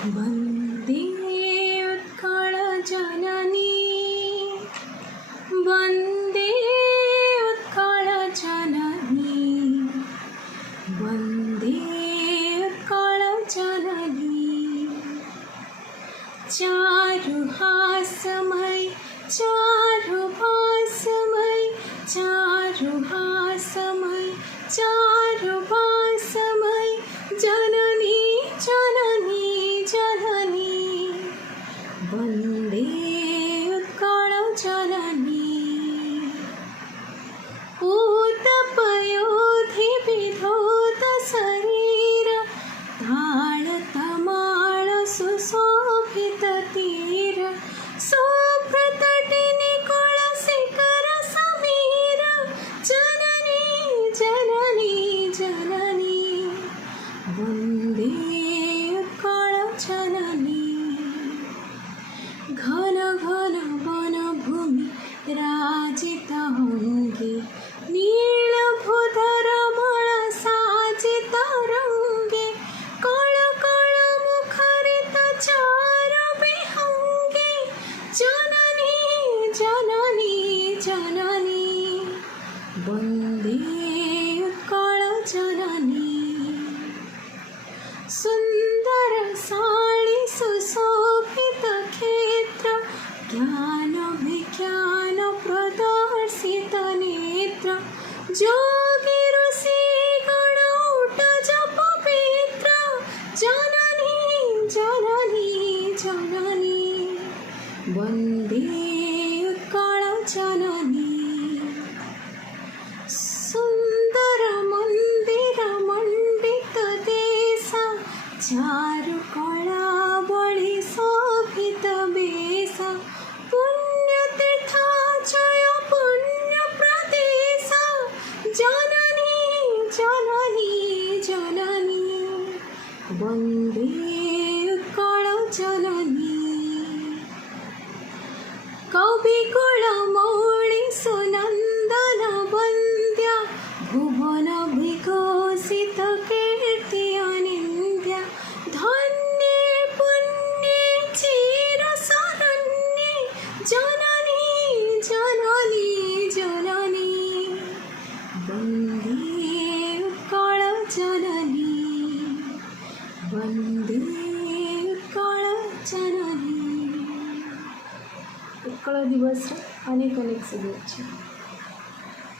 वन्दे उत्कल जननी वन्दे उत्कल जननी वन्दे उत्कल जननी चारुहासमय चारुभासमय चारुहासमय चारुभासमय जननी जननी जननी वन्दे उत्कल जननी ऊतपयोधि विधौत शरीर ताळतमाळ सुशोभित तीर शुभ्रतटिनि कुलशिखर समीर जननी जननी जननी वन्दे उत्कल जननी घन घन वनभूमि राजिताङ्गे नीलभूधरमण साजित रङ्गे कळ कळ मुखरित चार विहङ्गे जननी जननी जननी वन्दे उत्कल जननी सुन्दर साळि सुशोभित क्षेत्र ज्ञान विज्ञान प्रदर्शित नेत्र योगी ऋषि गण उठ जप पवित्र जननी जननी जननी वन्दे उत्कल जननी सुन्दर मन्दिर मण्डित देश चारुकलावळि शोभित वेश पुण्यतीर्थाचय पुण्यप्रदेश जननी जननी जननी वन्दे उत्कल जननी कविकुलमौळि सुनन्दन वन्द्या भुवन विघोषित कीर्ति अनिन्द्या धन्ये पुण्ये चिरशरण्ये जननी जननी जननी वन्दे उत्कल जननी वन्दे उत्कल जननी उत्कल दिवस अनेक शुभेच्छा।